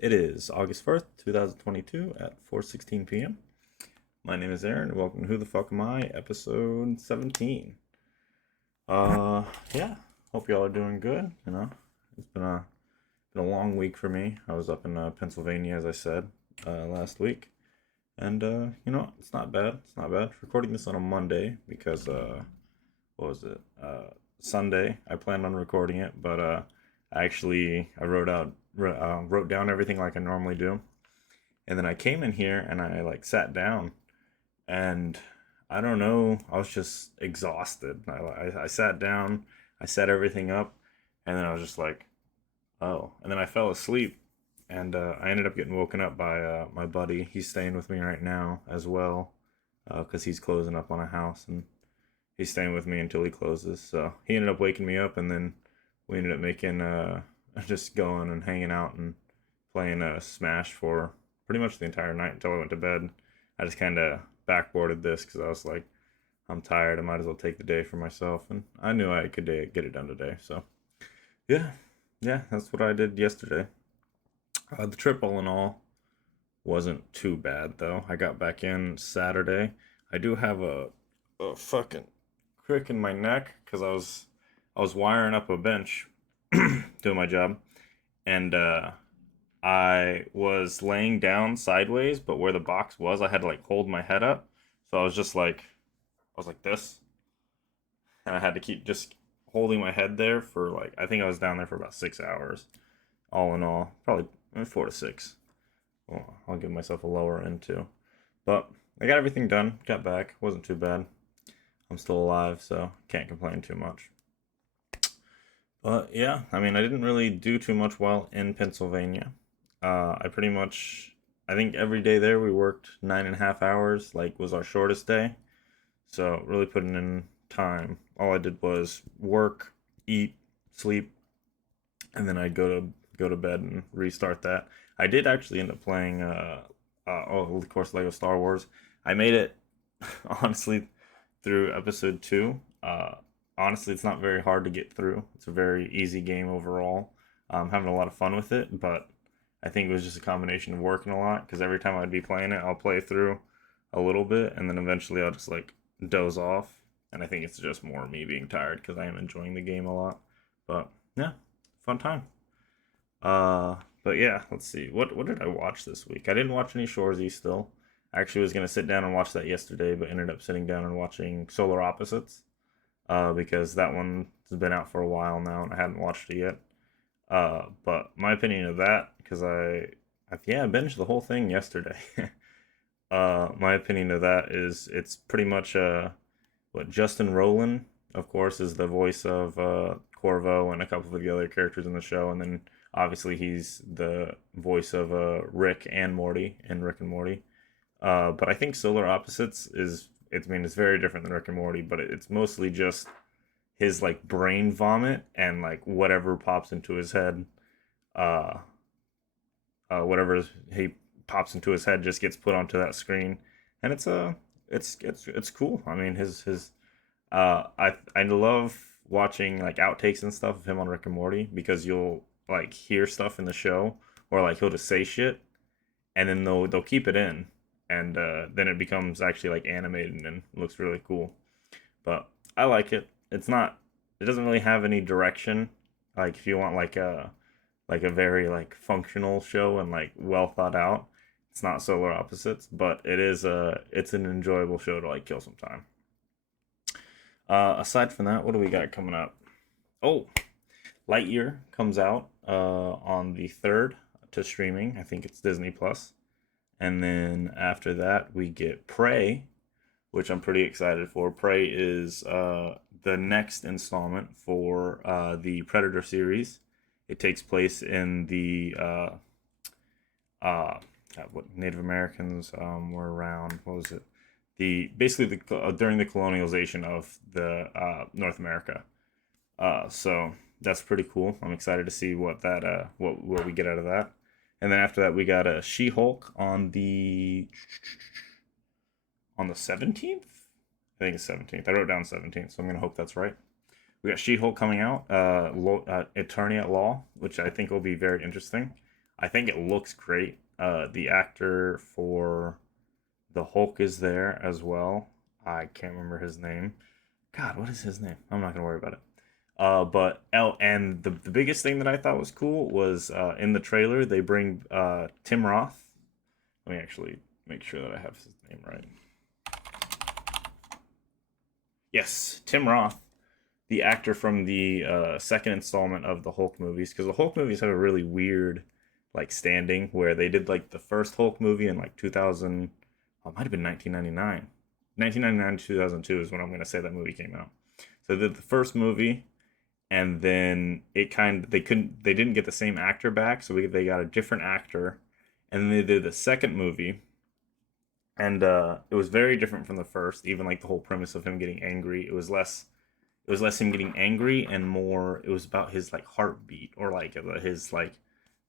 It is August 1st, 2022 at 4:16 p.m. My name is Aaron, and welcome to Who the Fuck Am I, episode 17. Uh, yeah, hope y'all are doing good, It's been a long week for me. I was up in Pennsylvania, as I said, last week. And, it's not bad. It's not bad. Recording this on a Monday because, what was it? Sunday. I planned on recording it, but I wrote down everything like I normally do, and then I came in here and I like sat down, and I don't know, I was just exhausted. I sat down, I set everything up, and then I was just like, oh, and then I fell asleep, and I ended up getting woken up by my buddy. He's staying with me right now as well, because he's closing up on a house, and he's staying with me until he closes. So he ended up waking me up, and then we ended up making just going and hanging out and playing Smash for pretty much the entire night until I went to bed. I just kind of backboarded this because I was like, I'm tired. I might as well take the day for myself, and I knew I could get it done today. So yeah, yeah, that's what I did yesterday. The trip, all in all, wasn't too bad though. I got back in Saturday. I do have a fucking crick in my neck because I was wiring up a bench doing my job, and I was laying down sideways, but where the box was, I had to like hold my head up. So I was like this, and I had to keep just holding my head there for like, I think I was down there for about 6 hours, all in all, probably 4 to 6. Well, I'll give myself a lower end too, but I got everything done. Got back, wasn't too bad. I'm still alive, so can't complain too much. But yeah, I mean, I didn't really do too much while in Pennsylvania. I pretty much, I think every day there we worked 9.5 hours, like was our shortest day. So really putting in time. All I did was work, eat, sleep, and then I'd go to bed and restart that. I did actually end up playing, oh, of course, Lego Star Wars. I made it, honestly, through episode two. Honestly, it's not very hard to get through. It's a very easy game overall. I'm having a lot of fun with it, but I think it was just a combination of working a lot because every time I'd be playing it, I'll play through a little bit and then eventually I'll just like doze off. And I think it's just more me being tired because I am enjoying the game a lot. But yeah, fun time. Uh, but yeah, let's see. What did I watch this week? I didn't watch any Shoresy still. I actually was gonna sit down and watch that yesterday, but ended up sitting down and watching Solar Opposites, because that one has been out for a while now and I hadn't watched it yet. But my opinion of that, because I binged the whole thing yesterday. My opinion of that is it's pretty much what Justin Roiland, of course, is the voice of Corvo and a couple of the other characters in the show, and then obviously he's the voice of Rick and Morty in Rick and Morty. But I think Solar Opposites I mean, it's very different than Rick and Morty, but it's mostly just his like brain vomit and like whatever pops into his head. Uh, Whatever he pops into his head just gets put onto that screen, and it's cool. I mean, his I love watching like outtakes and stuff of him on Rick and Morty because you'll like hear stuff in the show or like he'll just say shit and then they'll keep it in, and then it becomes actually like animated and looks really cool. But I like it. It doesn't really have any direction. Like if you want like a very like functional show and like well thought out, it's not Solar Opposites, but it's an enjoyable show to like kill some time. Aside from that, what do we got coming up? Oh, Lightyear comes out on the 3rd to streaming. I think it's Disney Plus. And then after that, we get Prey, which I'm pretty excited for. Prey is the next installment for the Predator series. It takes place in the uh, what Native Americans were around. What was it? The basically during the colonialization of the North America. So that's pretty cool. I'm excited to see what we get out of that. And then after that, we got a She-Hulk on the 17th. I think it's 17th. I wrote down 17th, so I'm gonna hope that's right. We got She-Hulk coming out, Attorney at Law, which I think will be very interesting. I think it looks great. The actor for the Hulk is there as well. I can't remember his name. God, what is his name? I'm not gonna worry about it. And the biggest thing that I thought was cool was in the trailer they bring Tim Roth. Let me actually make sure that I have his name right. Yes, Tim Roth, the actor from the second installment of the Hulk movies, because the Hulk movies have a really weird like standing where they did like the first Hulk movie in like 2000, oh, it might have been 1999. 1999 to 2002 is when I'm going to say that movie came out. So they did the first movie, and then they didn't get the same actor back, so they got a different actor, and then they did the second movie, and it was very different from the first. Even like the whole premise of him getting angry, it was less him getting angry and more it was about his like heartbeat, or like his like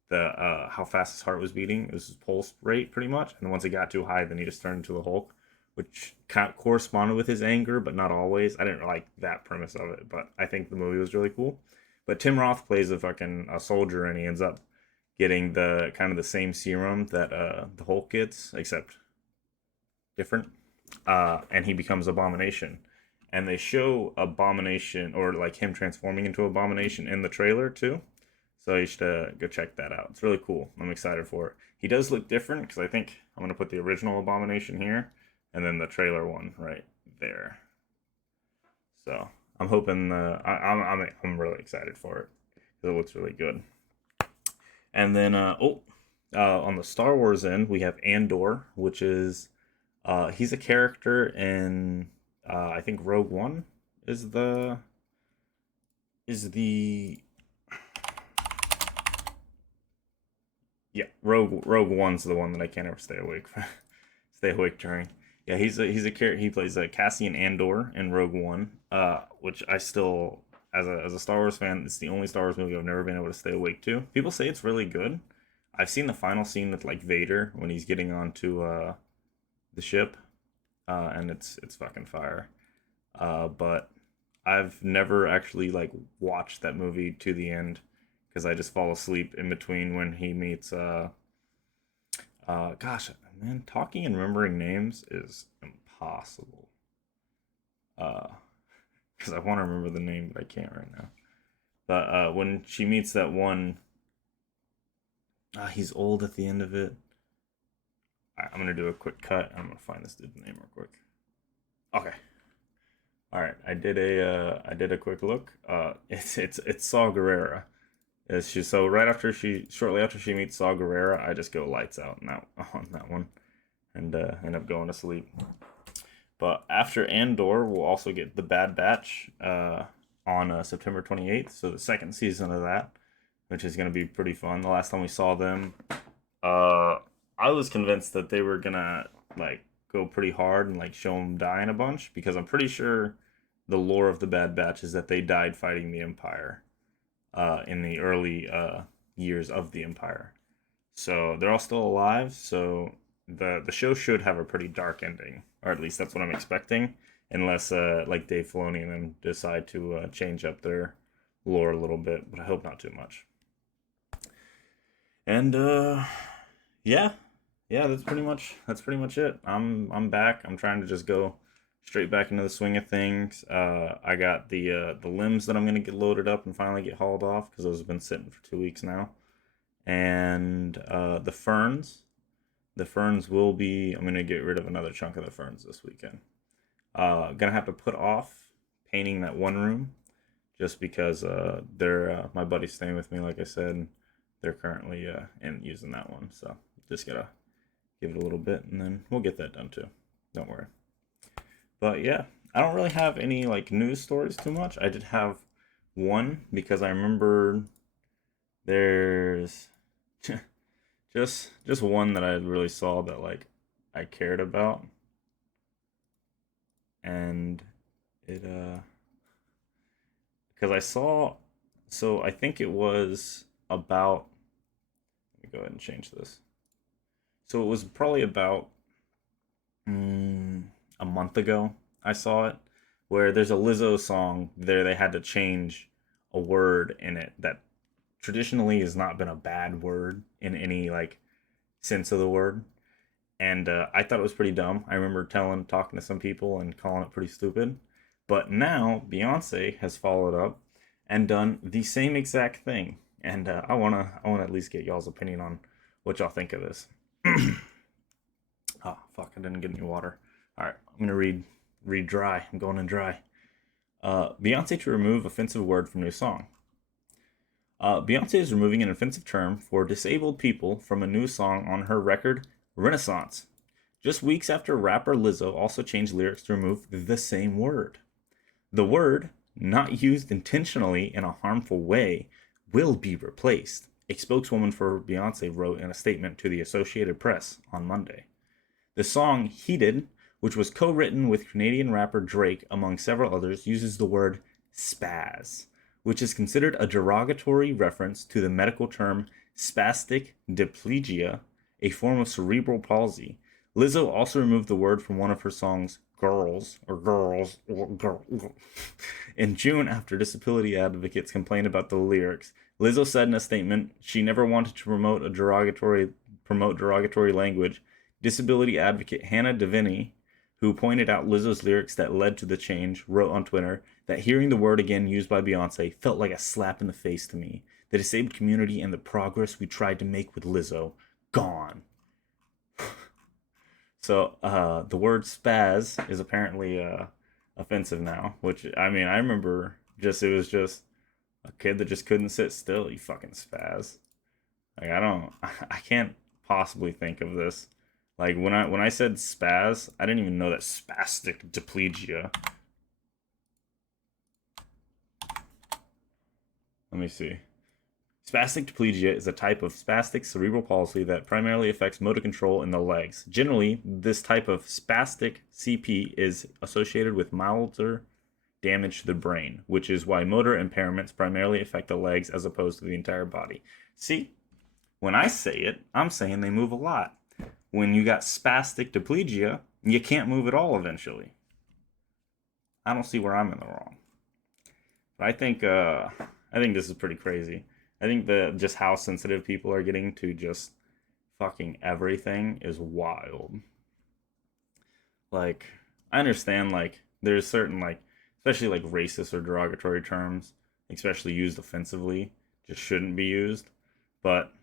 the how fast his heart was beating. It was his pulse rate pretty much, and once it got too high, then he just turned into the Hulk, which kind of corresponded with his anger, but not always. I didn't like that premise of it, but I think the movie was really cool. But Tim Roth plays a soldier, and he ends up getting the kind of the same serum that the Hulk gets, except different. And he becomes Abomination, and they show Abomination, or like him transforming into Abomination, in the trailer too. So you should go check that out. It's really cool. I'm excited for it. He does look different because I think I'm gonna put the original Abomination here, and then the trailer one right there. So I'm hoping. I'm really excited for it because it looks really good. And then on the Star Wars end, we have Andor, which is he's a character in I think Rogue One is the yeah, Rogue One's the one that I can't ever stay awake during. Yeah, he's a character. He plays Cassian Andor in Rogue One, which I still, as a Star Wars fan, it's the only Star Wars movie I've never been able to stay awake to. People say it's really good. I've seen the final scene with like Vader when he's getting onto the ship, and it's fucking fire. But I've never actually like watched that movie to the end because I just fall asleep in between when he meets gosh, man, talking and remembering names is impossible. Uh because I want to remember the name but I can't right now. But when she meets that one, he's old at the end of it. I'm gonna do a quick cut. I'm gonna find this dude's name real quick. Okay. All right. I did a quick look. It's Saw Gerrera. Is she so right after she shortly after she meets Saw Gerrera, I just go lights out now on that one, and end up going to sleep. But after Andor, we'll also get The Bad Batch on September 28th, so the second season of that, which is going to be pretty fun. The last time we saw them, uh, I was convinced that they were gonna like go pretty hard and like show them dying a bunch because I'm pretty sure the lore of the Bad Batch is that they died fighting the Empire in the early years of the Empire. So they're all still alive. So the show should have a pretty dark ending, or at least that's what I'm expecting, unless like Dave Filoni and them decide to change up their lore a little bit. But I hope not too much. And yeah, yeah, that's pretty much it. I'm back. I'm trying to just go straight back into the swing of things. I got the limbs that I'm gonna get loaded up and finally get hauled off because those have been sitting for 2 weeks now. And the ferns, will be. I'm gonna get rid of another chunk of the ferns this weekend. Gonna have to put off painting that one room just because they're my buddy's staying with me, like I said. They're currently in using that one, so just gotta give it a little bit, and then we'll get that done too. Don't worry. But yeah, I don't really have any like news stories too much. I did have one because I remember there's just one that I really saw that like I cared about, and it because I saw, so I think it was about, let me go ahead and change this. So it was probably about mm, a month ago. I saw it where there's a Lizzo song there. They had to change a word in it that traditionally has not been a bad word in any like sense of the word. And I thought it was pretty dumb. I remember talking to some people and calling it pretty stupid. But now Beyonce has followed up and done the same exact thing. And I wanna at least get y'all's opinion on what y'all think of this. Oh fuck! I didn't get any water. All right, I'm gonna read dry. I'm going in dry. Beyonce to remove offensive word from new song. Beyonce is removing an offensive term for disabled people from a new song on her record Renaissance, just weeks after rapper Lizzo also changed lyrics to remove the same word. The word, not used intentionally in a harmful way, will be replaced, a spokeswoman for Beyonce wrote in a statement to the Associated Press on Monday. The song Heated, which was co written with Canadian rapper Drake, among several others, uses the word spaz, which is considered a derogatory reference to the medical term spastic diplegia, a form of cerebral palsy. Lizzo also removed the word from one of her songs, Girls, in June after disability advocates complained about the lyrics. Lizzo said in a statement she never wanted to promote derogatory language. Disability advocate Hannah Deviney, who pointed out Lizzo's lyrics that led to the change, wrote on Twitter that hearing the word again used by Beyonce felt like a slap in the face to me. The disabled community and the progress we tried to make with Lizzo, gone. So the word spaz is apparently offensive now, which I mean I remember it was just a kid that just couldn't sit still. You fucking spaz. Like I can't possibly think of this. Like when I said spaz, I didn't even know that spastic diplegia. Let me see. Spastic diplegia is a type of spastic cerebral palsy that primarily affects motor control in the legs. Generally, this type of spastic CP is associated with milder damage to the brain, which is why motor impairments primarily affect the legs as opposed to the entire body. See, when I say it, I'm saying they move a lot. When you got spastic diplegia, you can't move at all eventually. I don't see where I'm in the wrong. But I think this is pretty crazy. I think just how sensitive people are getting to just fucking everything is wild. Like, I understand like there's certain like especially like racist or derogatory terms, especially used offensively, just shouldn't be used. But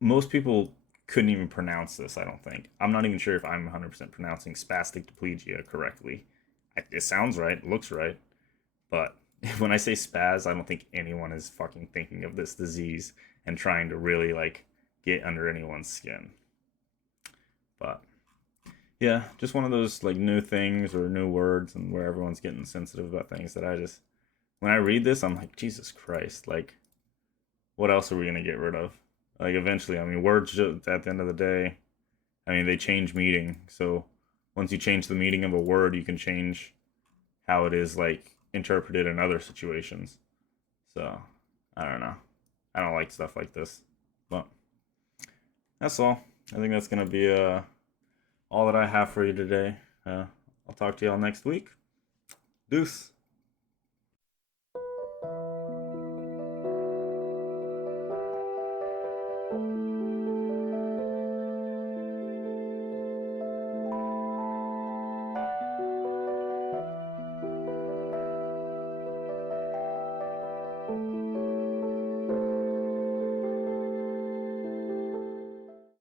most people couldn't even pronounce this, I don't think. I'm not even sure if I'm 100% pronouncing spastic diplegia correctly. It sounds right, it looks right, but when I say spaz, I don't think anyone is fucking thinking of this disease and trying to really like get under anyone's skin. But yeah, just one of those like new things or new words and where everyone's getting sensitive about things that I just when I read this, I'm like, Jesus Christ, like what else are we gonna get rid of? Like eventually, I mean, words just, at the end of the day, I mean, they change meaning. So once you change the meaning of a word, you can change how it is like interpreted in other situations. So I don't know. I don't like stuff like this. But that's all. I think that's gonna be all that I have for you today. I'll talk to y'all next week. Deuce.